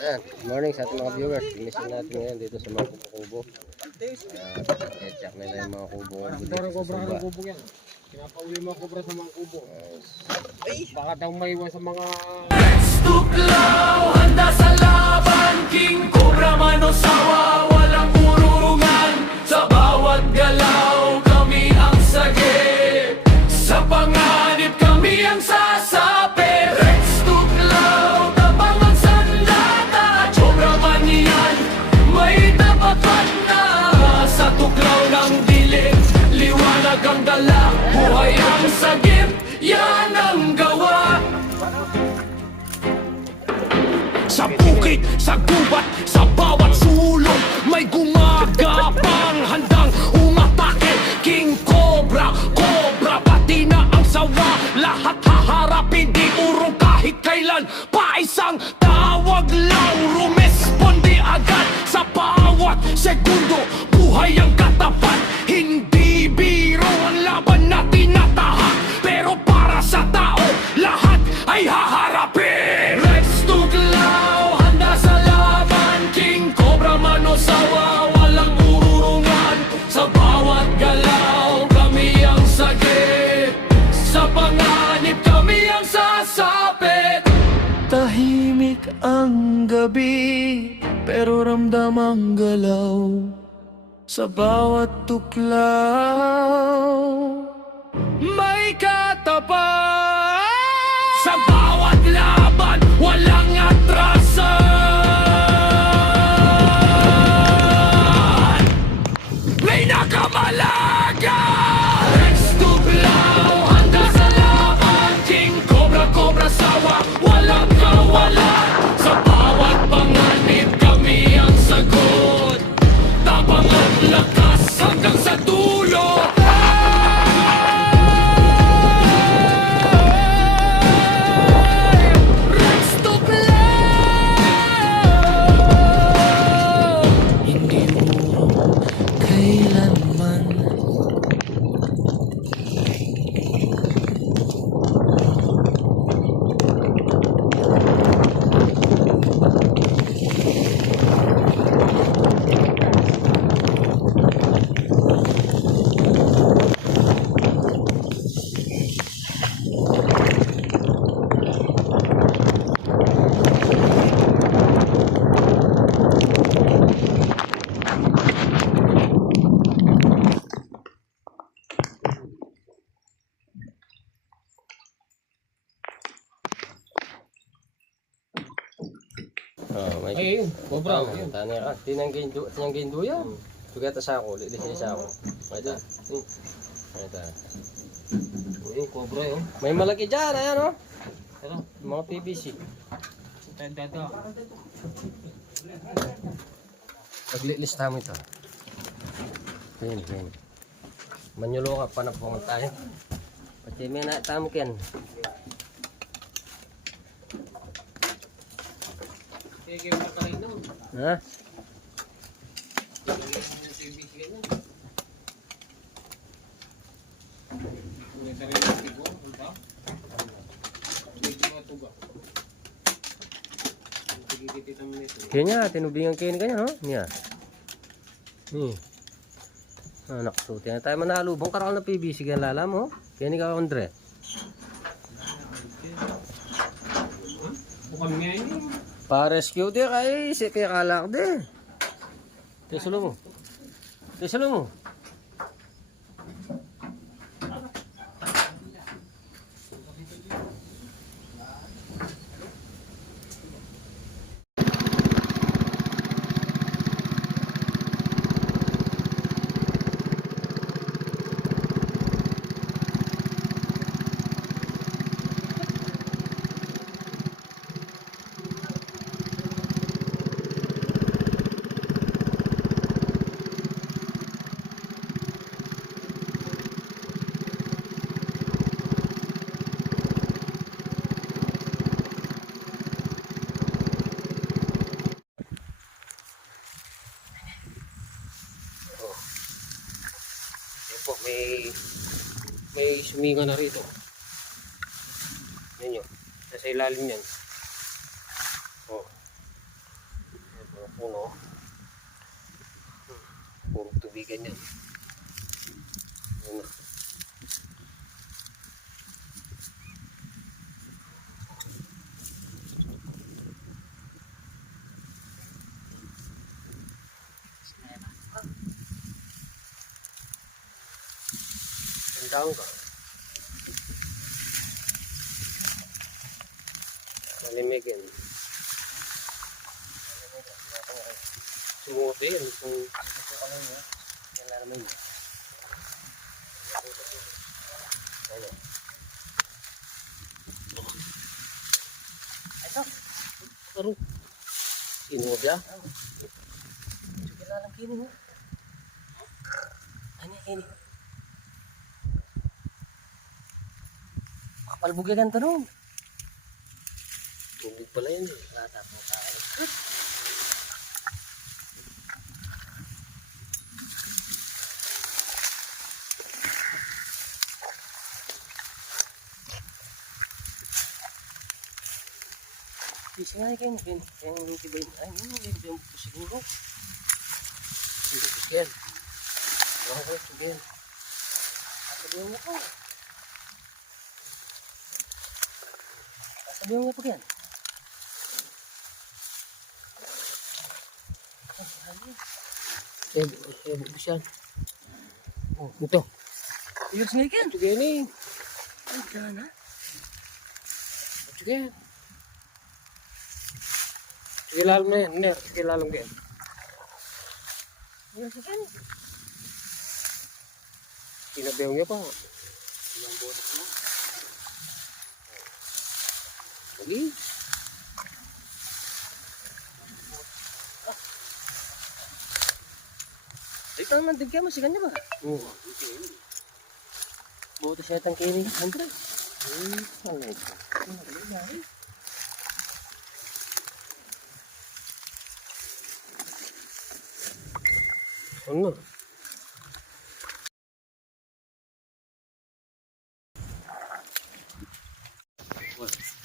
Ayan, good morning sa ating mga viewers. Inisin natin ngayon dito sa mga kubo-kubo. I-check nila yung mga kubo dito sa Sumba. Pinapauli mga kubra sa mga kubo. Baka daw maiwan sa mga... Tuklaw, handa sa laban, King Cobra manosawa, walang urungan. Sa bawat galaw, kami ang sagip. Sa panganib, kami ang sasapit. Rex Tuklaw, tabang ang sandata. Cobra man yan, may tapakan na. Sa tuklaw ng dilim, liwanag ang dala. Buhay ang sagip, yan ang gawa. Sa bukid, sa gubat, sa bawat sulok, may gumagapang handang umatake. King Cobra, Cobra, pati na ang sawa. Lahat haharapin, di urong kahit kailan. Paisang tawag lang, rumesponde agad. Sa bawat segundo, buhay ang katapat. Hindi biro ang laban na tinatahak, pero para sa tao, lahat ay haharapin. Rex Tuklaw, handa sa laban, King Cobra manosawa, walang ururungan. Sa bawat galaw, kami ang sagip. Sa panganib, kami ang sasapit. Tahimik ang gabi, pero ramdam ang galaw. Sa bawat tuklaw, may katapat. Sa bawat laban, walang atrasan. May nakamalaga. Rex Tuklaw, handa sa laban, King Cobra, Cobra sawa, walang kawalan. Sa bawat panganib, kami ang sagot. Tapang at lakas hanggang sa dulo. Rex Tuklaw, hindi mo kailanman. Oh, may Ayun, Cobra. tani ka. Tinang ginduya. Sugata sa ako, lilis sa ako. Ito. Ito. Ayun, Cobra yun. May malaki diyan, ayan oh. Ano? Mga PVC. Tanda. Paglilista mo ito. Ayan. Manyulo ka pa na pungon tayo. Pati may natamo ken. Sige, makarin na. Ha? Kaya tinubingan kayo ni kanya, no? Niya. Ni. Anak suti na tayo manalubong karakal na PVC kaya lala mo. Kaya ni ka Andre. Bukan nga yun. Pa-rescue di kay si kaya kalak di. Tesalo mo. Tesalo mo. po, may suminga na rito. Yan yun. Nasa ilalim yan. Oh. Hindi ganyan. Ano? Tandaan ka. Malimigin. Sumuti yan. Kung gusto ka lang yan. Yan lang naman yun. Ano? Ito. Taro. Sinuod ya? Sige lang kini mo. Ano kini? Makapalbugyan ka nun. Tubig pala yan eh. Tatapos tayo. Bisa nga kayo mungkin yang tiba ay ini yang siguro. Hindi yan. Ako yan. Sabihin mo ko. Sabihin mo po yan. Bubus yan. Oh, ito. Iwas nga yan. Sige ni. Ay, gana. Sige. Sige lalong na yan. Ner, sige lalong yan. Iwas nga yan. Pinabayong niya pa. Ilang botas na. Sige. Ito ang nandigyan mo, sigan niya ba? Oo. Buto siya itang kini, 100. Ano ito? Ano?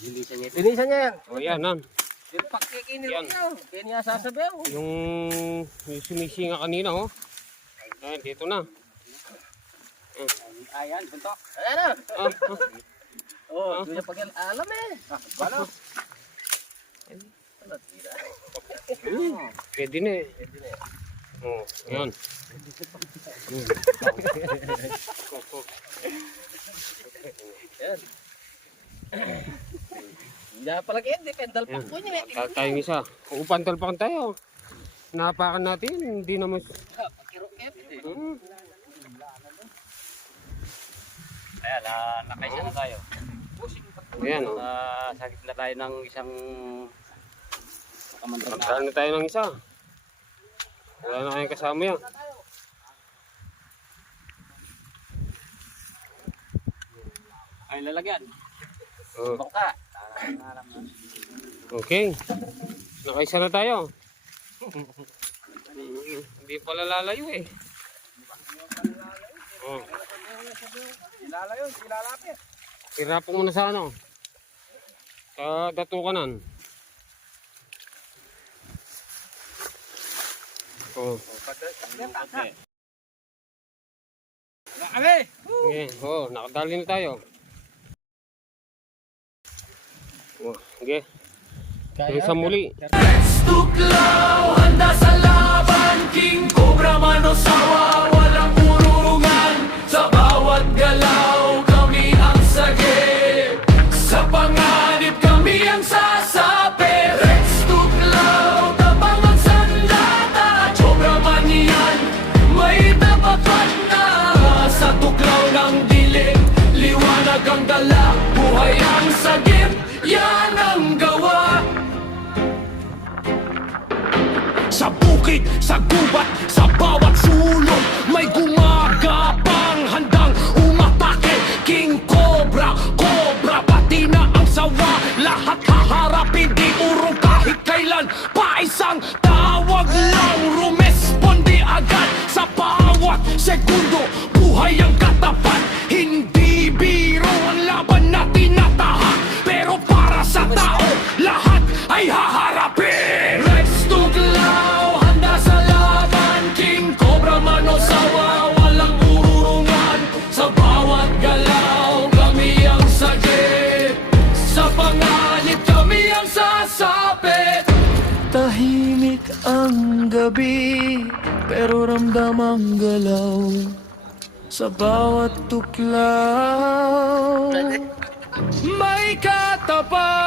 Linisan niya ito. Linisan niya yan. O yan, nan. Yung pakikini Yan. rin yun. Kaya niya sasabihin. Yung sumisinga kanina, oh. Ayan, dito na. Ayan, buntok. Ayan na. Oh, doon yung pag-alam eh. Paano? Pwede na eh. Oh, ayan. Ayan. Hindi pala kayo, dependal pa ko niya. Tal tayong isa. Kung upantalpakan tayo, napakan natin, hindi naman... Ayan, nakaisa na tayo. Ayan, oh. Sakit na tayo ng isang kamandag na. Magkaan na tayo ng isa. Wala na kayong kasama yan. Ay, lalagyan. Oh. Bangka. Okay. Nakaisa na tayo. Hindi pala lalayo eh. Oh. Ilalayo, ilalapit. Hirapon mo na sa ano. Sa datukanan. Oh. Okay. Okay. Oh, nakadali na tayo. Oh, okay. Hanggang sa muli. Tuklaw, handa sa laban, King Cobra Manosawa, walang urungan. Sa bawat galaw, kami ang sagip. Sa panganib, kami ang sasapi. Rex Tuklaw, tabang ang sandata. Cobra man yan, may tapapan na. Sa tuklaw ng dilim, liwanag ang dala. Buhay ang sagip, yan ang gawa. Sa bukid, sa gubat, sa bawat sulong may gumagapang handang umatake. King Cobra, Cobra, pati na ang sawa. Lahat haharapin, di urong kahit kailan. Paisang tawag lang, rumesponde agad. Sa bawat segundo, buhay ang katapat. Hindi biro ang laban na tinatahak, pero para sa tao, lahat ay haharapin. Rex Tuklaw, handa sa laban, gabi, pero ramdam ang galaw sa bawat tuklaw. May katapat